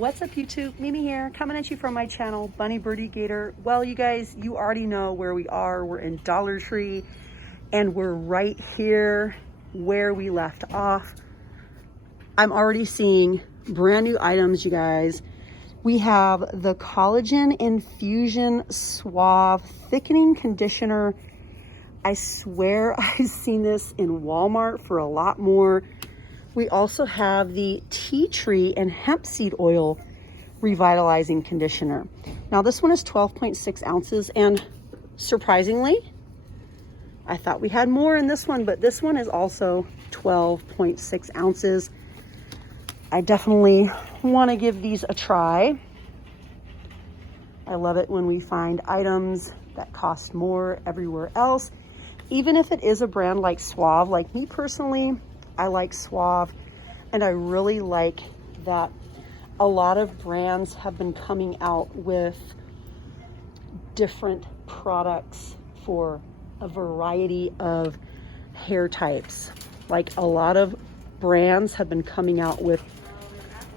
What's up YouTube? Mimi here, coming at you from my channel, Bunny, Birdy, Gator. Well, you guys, you already know where we are. We're in Dollar Tree and we're right here where we left off. I'm already seeing brand new items, you guys. We have the Collagen Infusion Suave Thickening Conditioner. I swear I've seen this in Walmart for a lot more. We also have the tea tree and hemp seed oil revitalizing conditioner. Now this one is 12.6 ounces and surprisingly, I thought we had more in this one, but this one is also 12.6 ounces. I definitely want to give these a try. I love it when we find items that cost more everywhere else, even if it is a brand like Suave. Like me personally, I like Suave, and I really like that a lot of brands have been coming out with different products for a variety of hair types. Like a lot of brands have been coming out with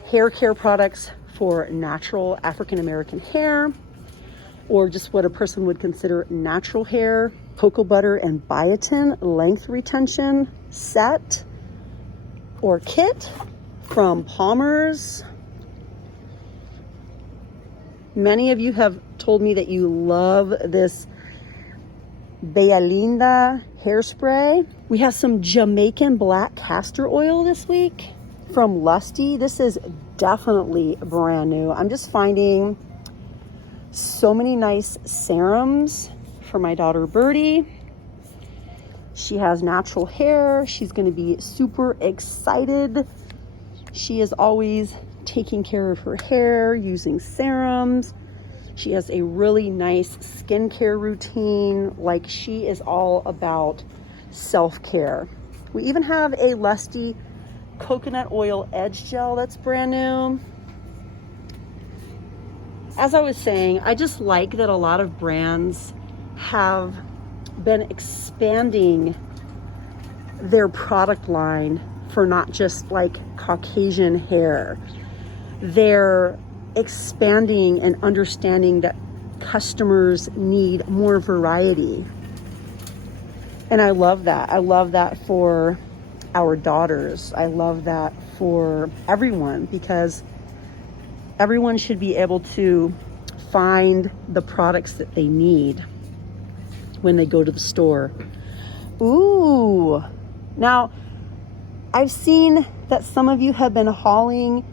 hair care products for natural African American hair, or just what a person would consider natural hair. Cocoa butter and biotin length retention set or kit from Palmer's. Many of you have told me that you love this Bella Linda hairspray. We have some Jamaican black castor oil this week from Lusty. This is definitely brand new. I'm just finding so many nice serums for my daughter Birdy. She has natural hair. She's going to be super excited. She is always taking care of her hair using serums. She has a really nice skincare routine. Like, she is all about self-care. We even have a Lusty coconut oil edge gel that's brand new. As I was saying, I just like that a lot of brands have been expanding their product line for not just like Caucasian hair. They're expanding and understanding that customers need more variety. And I love that. I love that for our daughters. I love that for everyone, because everyone should be able to find the products that they need when they go to the store. Ooh, now I've seen that some of you have been hauling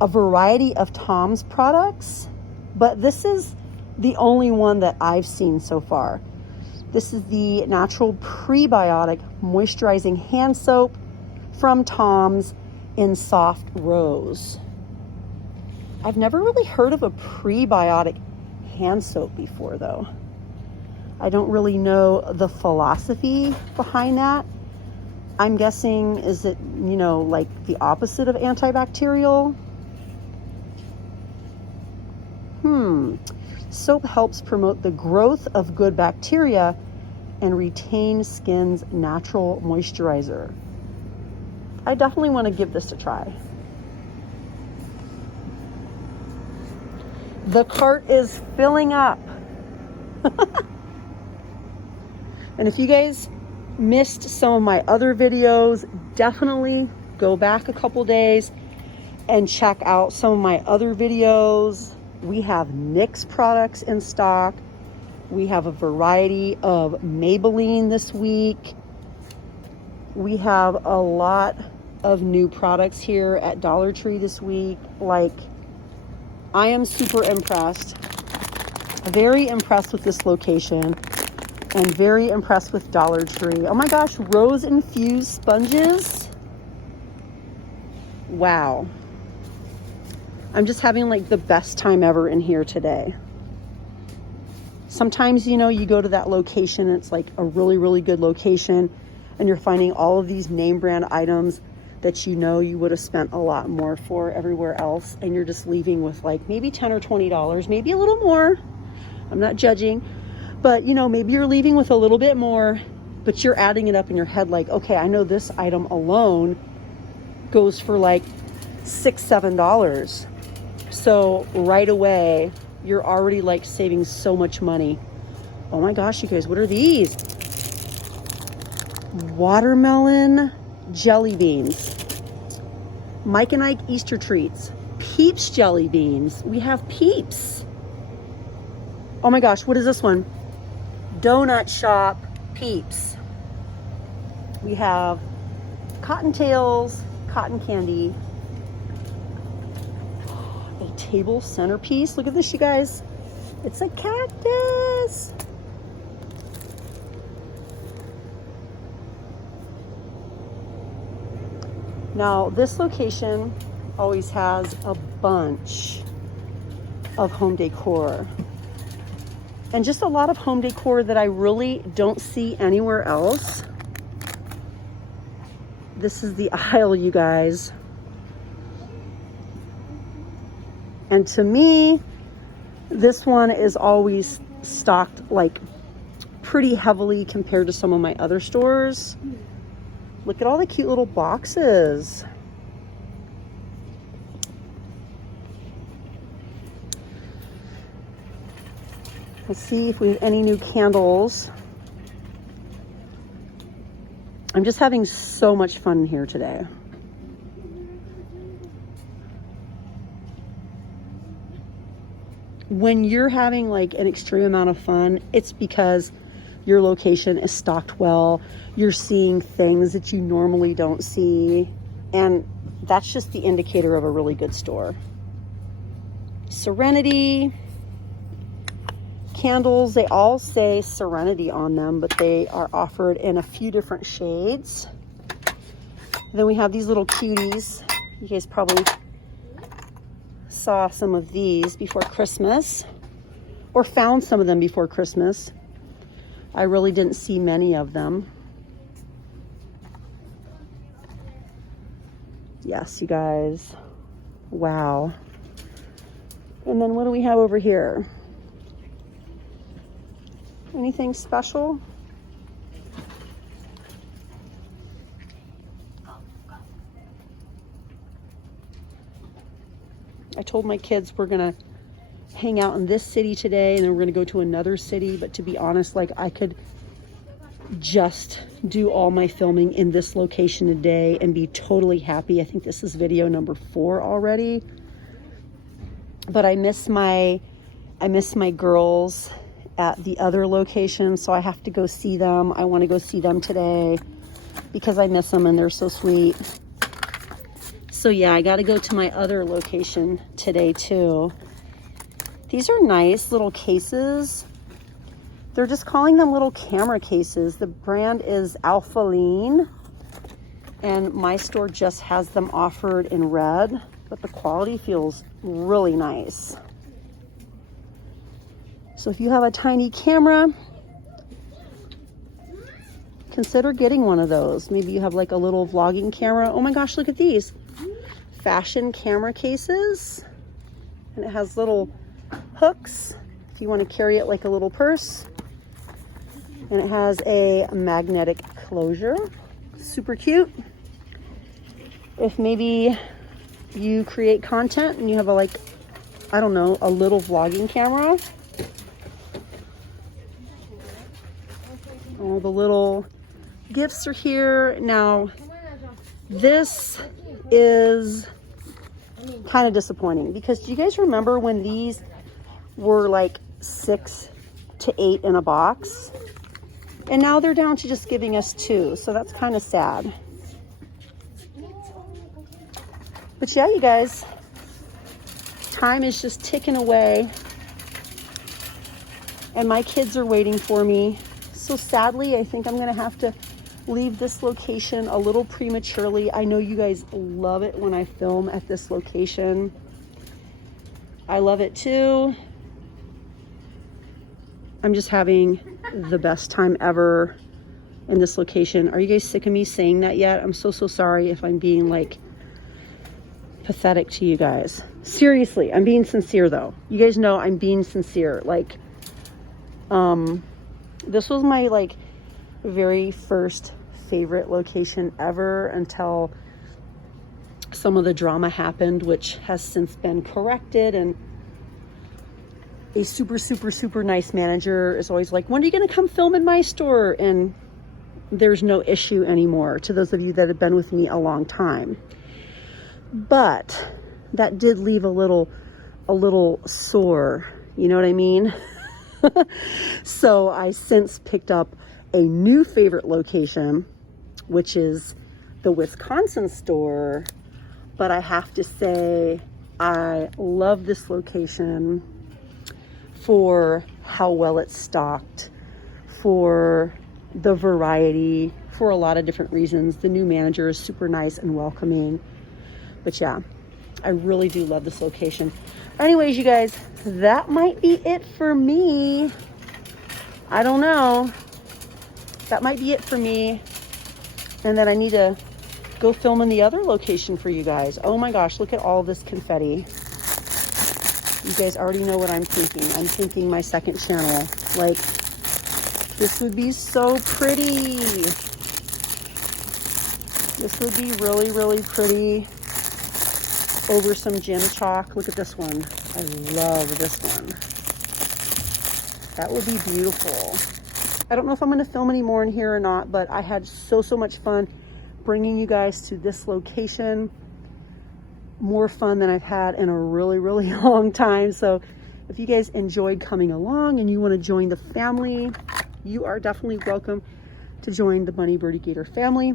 a variety of Tom's products, but this is the only one that I've seen so far. This is the natural prebiotic moisturizing hand soap from Tom's in soft rose. I've never really heard of a prebiotic hand soap before though. I don't really know the philosophy behind that. I'm guessing, is it, you know, like the opposite of antibacterial? Soap helps promote the growth of good bacteria and retain skin's natural moisturizer. I definitely want to give this a try. The cart is filling up. And if you guys missed some of my other videos, definitely go back a couple days and check out some of my other videos. We have NYX products in stock. We have a variety of Maybelline this week. We have a lot of new products here at Dollar Tree this week. Like, I am super impressed. Very impressed with this location. And very impressed with Dollar Tree. Oh my gosh, rose infused sponges. Wow. I'm just having like the best time ever in here today. Sometimes, you know, you go to that location, it's like a really, really good location, and you're finding all of these name brand items that you know you would have spent a lot more for everywhere else, and you're just leaving with like maybe $10 or $20, maybe a little more. I'm not judging. But, you know, maybe you're leaving with a little bit more, but you're adding it up in your head like, okay, I know this item alone goes for like $6, $7. So right away, you're already like saving so much money. Oh my gosh, you guys, what are these? Watermelon jelly beans. Mike and Ike Easter treats. Peeps jelly beans. We have Peeps. Oh my gosh, what is this one? Donut Shop Peeps. We have Cottontails, cotton candy. A table centerpiece. Look at this, you guys. It's a cactus. Now, this location always has a bunch of home decor. And just a lot of home decor that I really don't see anywhere else. This is the aisle, you guys. And to me, this one is always stocked like pretty heavily compared to some of my other stores. Look at all the cute little boxes. Let's see if we have any new candles. I'm just having so much fun here today. When you're having like an extreme amount of fun, it's because your location is stocked well. You're seeing things that you normally don't see. And that's just the indicator of a really good store. Serenity. Candles, they all say Serenity on them, but they are offered in a few different shades. Then we have these little cuties. You guys probably saw some of these before Christmas, or found some of them before Christmas. I really didn't see many of them. Yes, you guys. Wow. And then what do we have over here? Anything special? I told my kids we're gonna hang out in this city today and then we're gonna go to another city, but to be honest, like I could just do all my filming in this location today and be totally happy. I think this is video number 4 already. But I miss my girls at the other location, so I have to go see them. I want to go see them today because I miss them and they're so sweet. So yeah, I got to go to my other location today too. These are nice little cases. They're just calling them little camera cases. The brand is Alphaline, and my store just has them offered in red, but the quality feels really nice. So if you have a tiny camera, consider getting one of those. Maybe you have like a little vlogging camera. Oh my gosh, look at these. Fashion camera cases. And it has little hooks if you want to carry it like a little purse. And it has a magnetic closure. Super cute. If maybe you create content and you have a like, I don't know, a little vlogging camera. All the little gifts are here. Now, this is kind of disappointing because do you guys remember when these were like 6 to 8 in a box? And now they're down to just giving us 2. So that's kind of sad. But yeah, you guys, time is just ticking away. And my kids are waiting for me. So sadly, I think I'm gonna have to leave this location a little prematurely. I know you guys love it when I film at this location. I love it too. I'm just having the best time ever in this location. Are you guys sick of me saying that yet? I'm so sorry if I'm being like pathetic to you guys. Seriously, I'm being sincere though. You guys know I'm being sincere. Like, this was my like very first favorite location ever until some of the drama happened, which has since been corrected, and a super nice manager is always like, when are you going to come film in my store? And there's no issue anymore, to those of you that have been with me a long time. But that did leave a little sore, you know what I mean? So I since picked up a new favorite location, which is the Wisconsin store. But I have to say, I love this location for how well it's stocked, for the variety, for a lot of different reasons. The new manager is super nice and welcoming. But yeah, I really do love this location. Anyways, you guys, that might be it for me. I don't know. That might be it for me. And then I need to go film in the other location for you guys. Oh my gosh, look at all this confetti. You guys already know what I'm thinking. I'm thinking my second channel. Like, this would be so pretty. This would be really pretty over some gym chalk. Look at this one. I love this one. That would be beautiful. I don't know if I'm going to film any more in here or not, but I had so much fun bringing you guys to this location. More fun than I've had in a really long time. So if you guys enjoyed coming along and you want to join the family, you are definitely welcome to join the Bunny Birdie Gator family.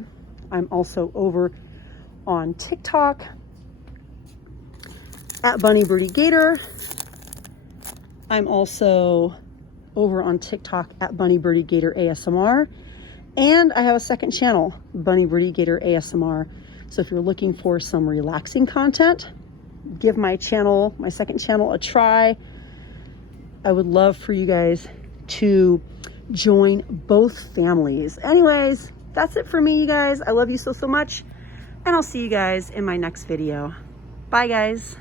I'm also over on TikTok at Bunny Birdie Gator. I'm also over on TikTok at Bunny Birdie Gator ASMR. And I have a second channel, Bunny Birdie Gator ASMR. So if you're looking for some relaxing content, give my channel, my second channel, a try. I would love for you guys to join both families. Anyways, that's it for me, you guys. I love you so much. And I'll see you guys in my next video. Bye, guys.